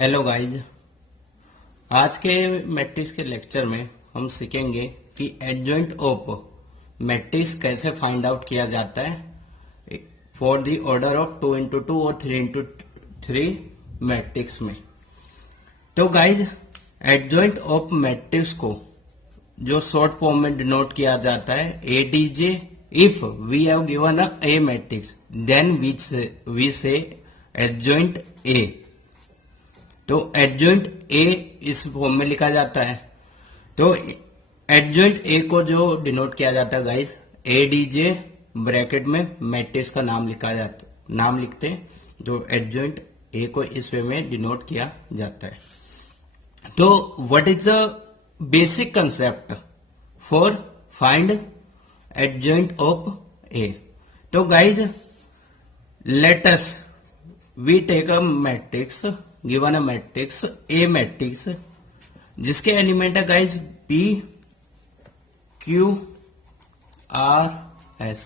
Hello guys. आज के matrix के लेक्चर में हम सीखेंगे कि एडजॉइंट ऑफ मैट्रिक्स कैसे फाइंड आउट किया जाता है for the order of 2 into 2 और 3 इंटू 3 मैट्रिक्स में। तो गाइज, एडजॉइंट ऑफ मैट्रिक्स को जो शॉर्ट फॉर्म में डिनोट किया जाता है ADJ. If we have given a A matrix then we say adjoint A. तो एडजॉइंट ए इस फॉर्म में लिखा जाता है। तो एडजॉइंट ए को जो डिनोट किया जाता है गाइस, एडीजे ब्रैकेट में मैट्रिक्स का नाम लिखते हैं। जो एडजॉइंट ए को इस वे में डिनोट किया जाता है। तो what is the basic concept for find adjoint of A? तो guys, let us we take a matrix, given a matrix A matrix जिसके एलिमेंट है guys P Q R S.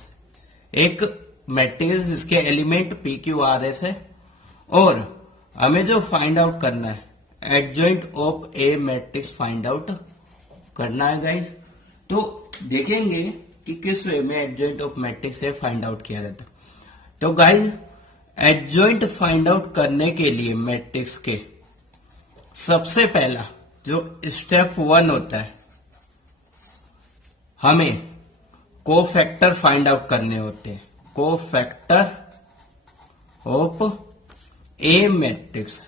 एक मैट्रिक्स जिसके element P Q R S है और हमें जो find out करना है adjoint of A matrix find out करना है गाइज। तो देखेंगे कि किस वे में एडजॉइंट ऑफ मैट्रिक्स से फाइंड आउट किया जाता है। तो गाइज, एडजॉइंट फाइंड आउट करने के लिए मैट्रिक्स के सबसे पहला जो स्टेप 1 होता है, हमें कोफैक्टर फाइंड आउट करने होते हैं। Cofactor of A matrix.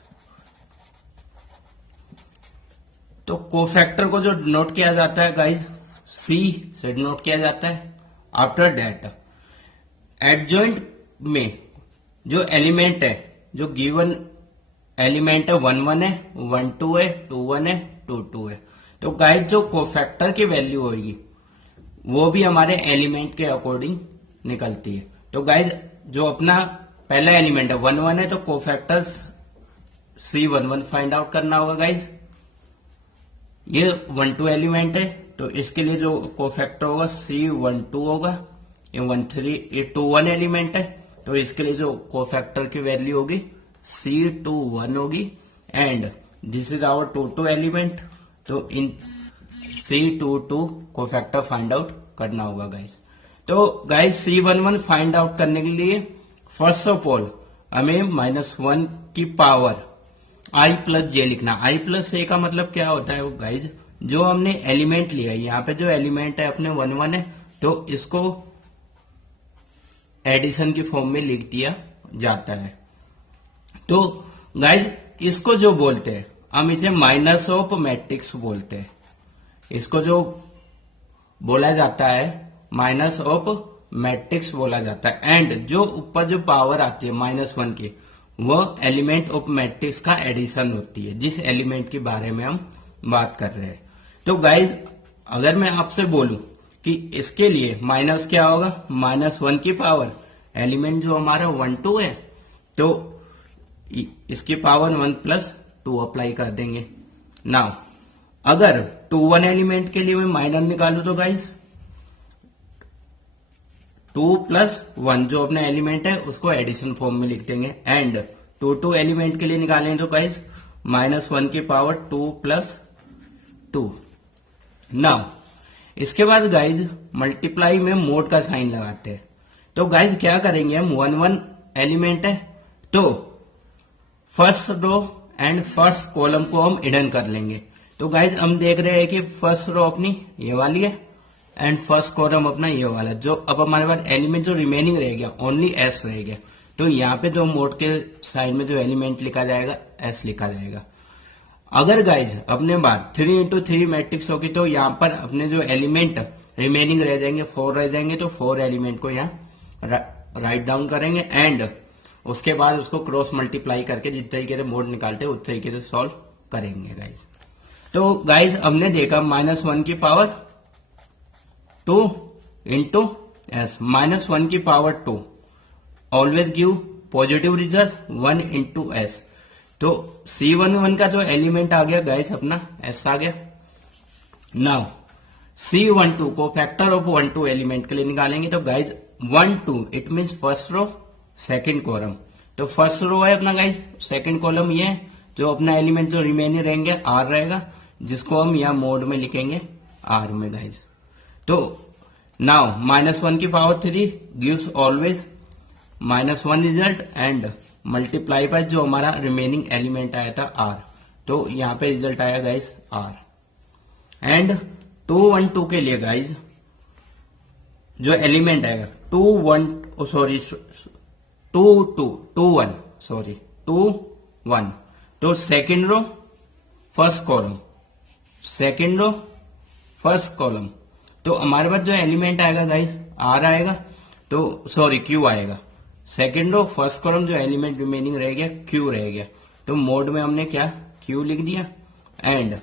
तो कोफैक्टर को जो डिनोट किया जाता है गाइज सी से डिनोट किया जाता है। आफ्टर दैट एडजॉइंट में जो एलिमेंट है, जो गिवन एलिमेंट है 1 1 है, 1 2 है, 2 1 है, 2 2 है। तो गाइस, जो कोफैक्टर की वैल्यू होगी वो भी हमारे एलिमेंट के अकॉर्डिंग निकलती है। तो गाइस, जो अपना पहला एलिमेंट है 1 1 है, तो कोफैक्टर C11 फाइंड आउट करना होगा गाइस। ये 1 2 एलिमेंट है, तो इसके लिए जो कोफैक्टर होगा C12 होगा। ये 1 3 ये 2 1 एलिमेंट है, तो इसके लिए जो कोफैक्टर की वैल्यू होगी C21 होगी। And this is our 2 2 element, तो इन C22 कोफैक्टर फाइंड आउट करना होगा गाइस। तो गाइस, C11 फाइंड आउट करने के लिए फर्स्ट ऑफ ऑल हमें -1 की पावर i प्लस जे लिखना। i प्लस ए का मतलब क्या होता है गाइज? जो हमने एलिमेंट लिया है, यहाँ पे जो एलिमेंट है अपने 1 1 है, तो इसको एडिशन की फॉर्म में लिख दिया जाता है। तो गाइज, इसको जो बोलते हैं हम इसे माइनस ऑफ मैट्रिक्स बोलते हैं। इसको जो बोला जाता है माइनस ऑफ मैट्रिक्स बोला जाता है। एंड जो ऊपर जो पावर आती है -1 की, वो एलिमेंट ऑफ मैट्रिक्स का एडिशन होती है, जिस एलिमेंट के बारे में हम बात कर रहे हैं। तो गाइज, अगर मैं आपसे बोलूं कि इसके लिए माइनस क्या होगा, -1 की पावर, एलिमेंट जो हमारा 1 2 है, तो इसकी पावर 1 + 2 अप्लाई कर देंगे। नाउ अगर 2 1 एलिमेंट के लिए मैं माइनर निकालू तो गाइज 2 + 1 जो अपना एलिमेंट है उसको एडिशन फॉर्म में लिख देंगे। एंड 2 2 एलिमेंट के लिए निकालेंगे तो गाइज -1 की पावर 2 + 2। नाउ इसके बाद गाइज मल्टीप्लाई में मोड का साइन लगाते हैं। तो गाइज क्या करेंगे हम, 1 1 एलिमेंट है, तो first row and first column को हम हिडन कर लेंगे। तो गाइज, हम देख रहे हैं कि फर्स्ट रो अपनी ये वाली है एंड फर्स्ट कॉलम अपना ये वाला। जो अब हमारे पास एलिमेंट जो रिमेनिंग रह गया ओनली एस रह गया। तो यहाँ पे जो मोड के साइन में जो एलिमेंट लिखा जाएगा एस लिखा जाएगा। अगर गाइज अपने बाद 3 इंटू 3 मैट्रिक्स होगी, तो यहाँ पर अपने जो एलिमेंट रिमेनिंग रह जाएंगे 4 रह जाएंगे। तो 4 एलिमेंट को यहाँ राइट डाउन करेंगे एंड उसके बाद उसको क्रॉस मल्टीप्लाई करके जिस तरीके से मोड निकालते हैं उस तरीके से सॉल्व करेंगे गाइज। तो गाइज, हमने देखा -1 की पावर 2 इंटू एस, -1 की power 2 always give positive result 1 into S. तो C11 का जो एलिमेंट आ गया गाइस अपना एस आ गया। नाउ C12 को फैक्टर ऑफ 1 2 एलिमेंट के लिए निकालेंगे। तो guys 1 2 it means first row second column. तो फर्स्ट रो है अपना गाइस, सेकंड कॉलम ये है, जो अपना एलिमेंट जो रिमेनिंग रहेंगे आर रहेगा, जिसको हम यहाँ मोड में लिखेंगे आर में गाइज। तो नाउ -1 की power 3 gives always -1 result and multiply by जो हमारा रिमेनिंग एलिमेंट आया था आर, तो यहाँ पे रिजल्ट आया गाइज आर। एंड 2 1 2 के लिए गाइज जो एलिमेंट आएगा 2 1 2 1, तो second row first column, second row first column, तो हमारे पास जो एलिमेंट आएगा गाइज आर आएगा, तो सॉरी क्यू आएगा। सेकेंड रो फर्स्ट कॉलम जो एलिमेंट रिमेनिंग रह गया क्यू रह गया, तो मोड में हमने क्या क्यू लिख दिया। एंड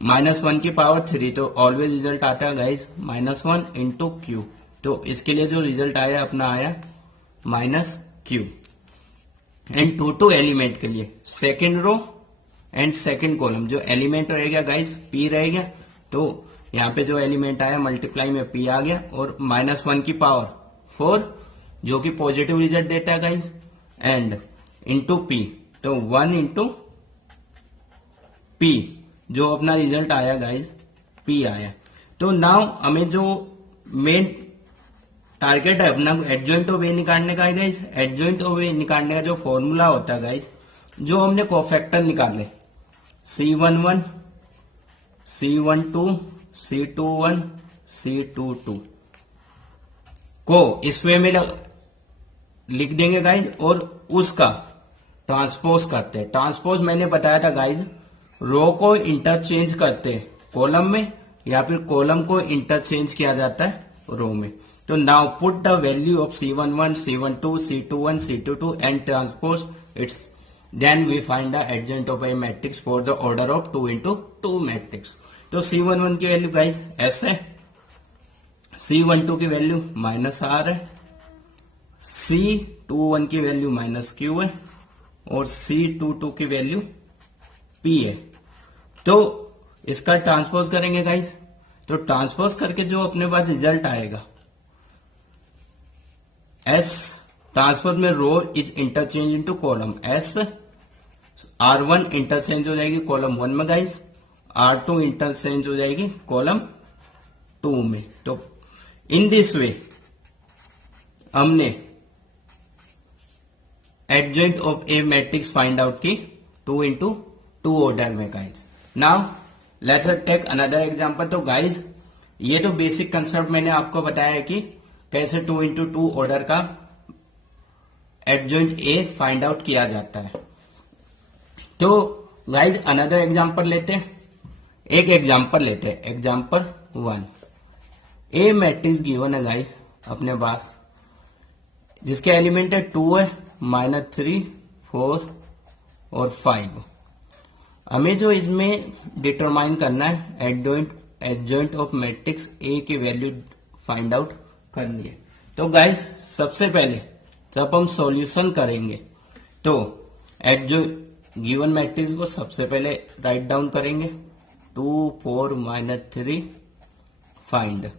-1 की पावर 3, तो ऑलवेज रिजल्ट आता है गाइज -1 इंटू क्यू, तो इसके लिए जो रिजल्ट आया अपना आया -q। एंड 2 एलिमेंट के लिए second row and second column जो एलिमेंट रहेगा गाइज p रहेगा, तो यहाँ पे जो एलिमेंट आया मल्टीप्लाई में p आ गया, और -1 की पावर 4 जो कि पॉजिटिव रिजल्ट देता है गाइज, एंड इंटू p, तो 1 इंटू p जो अपना रिजल्ट आया गाइज p आया। तो नाउ हमें जो मेन टारगेट है अपना एडजॉइंट ऑफ ए निकालने का है गाइज। एडजॉइंट ऑफ ए निकालने का जो फॉर्मूला होता है गाइज, जो हमने कोफैक्टर निकाले C11 C12 C21 C22 को इस वे में लिख देंगे गाइज, और उसका ट्रांसपोज करते हैं। ट्रांसपोज मैंने बताया था गाइज, रो को इंटरचेंज करते हैं कॉलम में, या फिर कॉलम को इंटरचेंज किया जाता है रो में। तो now put the value of C11 C12 C21 C22 and transpose its, then we find the adjoint of A matrix for the order of 2 into 2 matrix. तो C11 की वैल्यू गाइज S है, C12 की value -R है, C21 की value -Q है, और C22 की value P है। तो इसका ट्रांसपोज करेंगे गाइज, तो ट्रांसपोज करके जो अपने पास रिजल्ट आएगा S ट्रांसपोज में row is interchange into column, S R1 interchange हो जाएगी कॉलम 1 में गाइज, R2 इंटरचेंज हो जाएगी कॉलम 2 में। तो इन दिस वे हमने adjoint of A matrix find out की 2 into 2 ऑर्डर में guys. Now let's take another example. तो गाइज ये तो बेसिक कंसेप्ट मैंने आपको बताया है कि कैसे 2 into 2 ऑर्डर का एडजॉइंट ए फाइंड आउट किया जाता है। तो गाइज अनदर एग्जांपल लेते हैं, एक एग्जांपल लेते हैं, एग्जांपल 1। ए मैट्रिक्स गिवन है गाइज अपने पास, जिसके एलिमेंट है 2 है, -3 4 और 5। हमें जो इसमें डिटरमाइन करना है एडजॉइंट ऑफ मैट्रिक्स ए की वैल्यू फाइंड आउट करनी है। तो गाइज सबसे पहले जब हम सॉल्यूशन करेंगे तो गिवन मैट्रिक्स को सबसे पहले राइट डाउन करेंगे, 2 4 -3 फाइंड।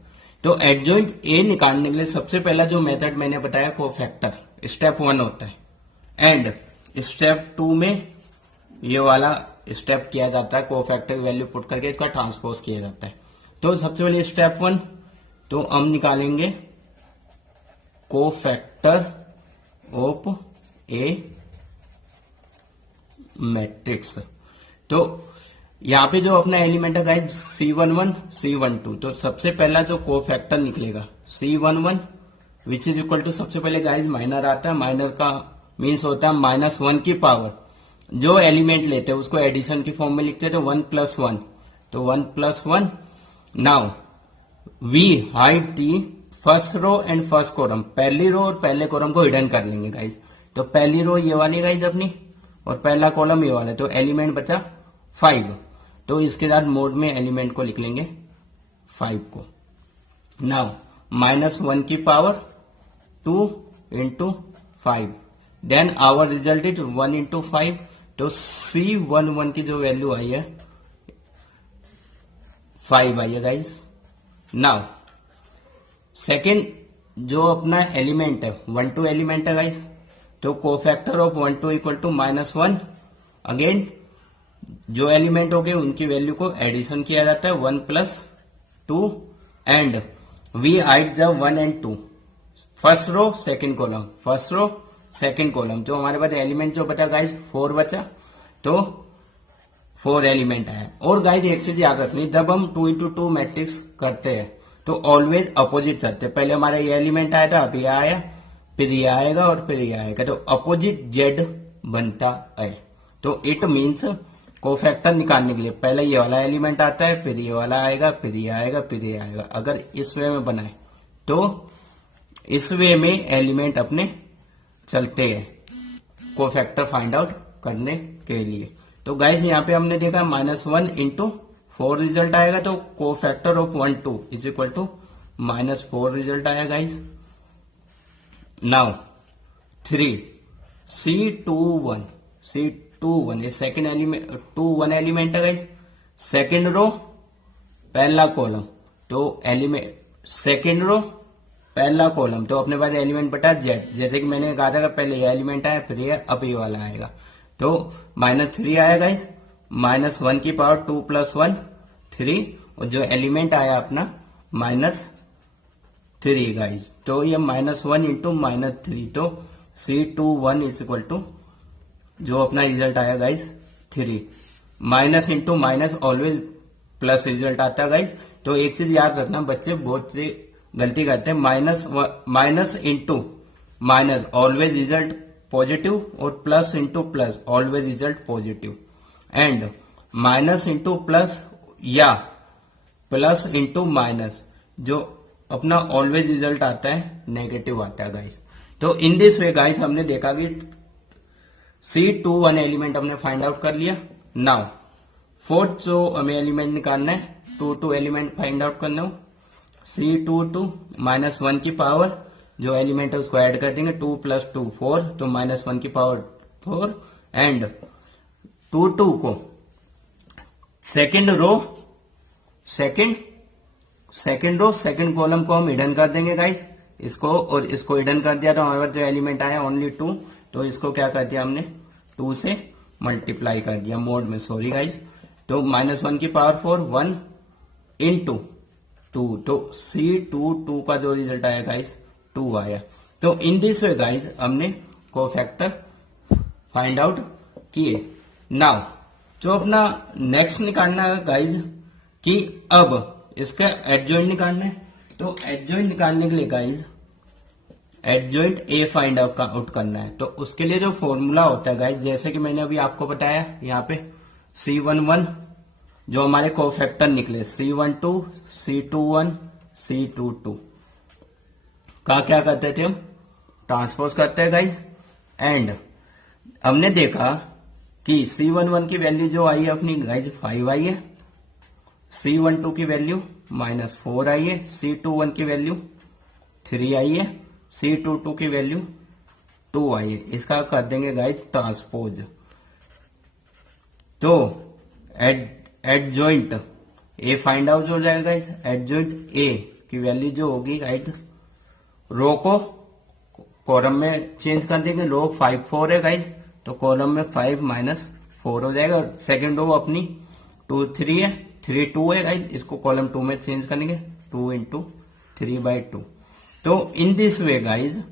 तो एडजॉइंट ए निकालने के लिए सबसे पहला जो मेथड मैंने बताया कोफैक्टर, स्टेप 1 होता है, एंड स्टेप 2 में ये वाला स्टेप किया जाता है, कोफैक्टर की वैल्यू पुट करके इसका ट्रांसपोज किया जाता है। तो सबसे पहले स्टेप 1, तो हम निकालेंगे कोफैक्टर ऑफ ए मैट्रिक्स। तो यहाँ पे जो अपना एलिमेंट है गाइज C11 C12, तो सबसे पहला जो कोफैक्टर निकलेगा C11 which is equal to, सबसे पहले गाइज माइनर आता है, माइनर का मीन्स होता है -1 की पावर, जो एलिमेंट लेते हैं उसको एडिशन की फॉर्म में लिखते हैं, तो 1 + 1, तो 1 + 1। Now we hide the first row and first column, पहली रो और पहले कॉलम को हिडन कर लेंगे गाइज। तो पहली रो ये वाली गाइज अपनी, और पहला कॉलम ये वाला, तो एलिमेंट बचा 5, तो इसके साथ मोड में एलिमेंट को लिख लेंगे 5 को। नाउ -1 की power 2 into 5, then our result is 1 into 5, तो C11 की जो वैल्यू आई है 5 आई है गाइज। नाउ सेकेंड जो अपना एलिमेंट है 1 2 एलिमेंट है गाइज, तो cofactor of 1 2 equal to -1, again जो एलिमेंट हो गए उनकी वैल्यू को एडिशन किया जाता है 1+2 and we hide the 1 and 2 first row second column, first row second column. जो हमारे पास एलिमेंट जो बचा गाइस 4 बचा, तो 4 एलिमेंट आया। और गाइस एक चीज याद रखनी, जब हम 2x2 मैट्रिक्स करते हैं तो ऑलवेज अपोजिट करते हैं। पहले हमारा ये एलिमेंट आया था, अब ये आया, फिर ये आएगा और फिर ये आएगा, तो अपोजिट जेड बनता है। तो इट मीन्स कोफैक्टर निकालने के लिए पहले ये वाला एलिमेंट आता है, फिर ये वाला आएगा, फिर ये आएगा, फिर ये आएगा। अगर इस वे में बनाए तो इस वे में एलिमेंट अपने चलते हैं कोफैक्टर फाइंड आउट करने के लिए। तो गाइस यहाँ पे हमने देखा -1 इंटू 4 रिजल्ट आएगा, तो cofactor of 1 2 is equal to -4 result आया गाइस। नाउ 3 C21 C21 ये सेकेंड एलिमेंट 2 1 एलिमेंट है गाइस, सेकेंड रो पहला कॉलम, तो एलिमेंट सेकेंड रो पहला कॉलम, तो अपने पास एलिमेंट बटा जेड। जैसे कि मैंने कहा था कि पहले ये एलिमेंट आया, फिर ये अब ये वाला आएगा, तो -3 आया गाइस, -1 की पावर 2 + 1 3, और जो एलिमेंट आया अपना -3 गाइस, तो ये -1 इंटू -3, तो C21 इज इक्वल टू जो अपना रिजल्ट आया guys 3। Minus into minus always plus result आता है गाइस। तो एक चीज याद रखना, बच्चे बहुत सी गलती करते हैं, minus into minus always result positive, और plus into plus always result positive, and minus into plus या प्लस इंटू माइनस जो अपना ऑलवेज रिजल्ट आता है नेगेटिव आता है गाइस। तो इन दिस वे गाइस हमने देखा कि C21 एलिमेंट हमने फाइंड आउट कर लिया। नाउ फोर्थ जो हमें एलिमेंट निकालना है, 2 एलिमेंट फाइंड आउट करना हो, C22 -1 की पावर जो एलिमेंट है उसको ऐड कर देंगे, 2 + 2 4, तो -1 की पावर 4, एंड 2 को सेकेंड रो सेकेंड कॉलम को हम हिडन कर देंगे गाइस, इसको और इसको हिडन कर दिया, तो हमारे पास जो एलिमेंट आया ओनली 2, तो इसको क्या कर दिया हमने 2 से मल्टीप्लाई कर दिया मोड में, सॉरी गाइस। तो -1 की पावर 4 1 इंटू 2, तो C22 का जो रिजल्ट आया गाइस 2 आया। तो इन दिस वे गाइस हमने कोफैक्टर फाइंड आउट किए। नाउ जो अपना नेक्स्ट निकालना है गाइस कि अब इसका एडजॉइंट निकालना है, तो एडजॉइंट निकालने के लिए guys adjoint A find out करना है। तो उसके लिए जो फॉर्मूला होता है गाइस, जैसे कि मैंने अभी आपको बताया यहाँ पे C11 जो हमारे कोफैक्टर निकले, C12 C21 C22 का क्या करते थे हम, ट्रांसपोज करते हैं गाइस। एंड हमने देखा कि C11 की वैल्यू जो आई है अपनी गाइस 5 आई है, C12 की वैल्यू -4 आई है, C21 की वैल्यू 3 आई है, C22 की वैल्यू 2 आई है। इसका कर देंगे गाइस ट्रांसपोज। तो एडजॉइंट ए फाइंड आउट हो जाएगा गाइस, एडजॉइंट ए की वैल्यू जो होगी गाइस, रो को कॉलम में चेंज कर देंगे, रो 5 4 है गाइस, तो कॉलम में 5 -4 हो जाएगा। और सेकेंड रो अपनी 2 3 है, 3 2 है गाइस, इसको कॉलम 2 में चेंज करेंगे, 2 × 3/2। तो इन दिस वे गाइज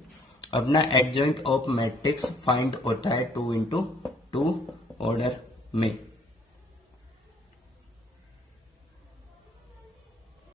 अपना एडजॉइंट ऑफ मैट्रिक्स फाइंड होता है 2 × 2 ऑर्डर में।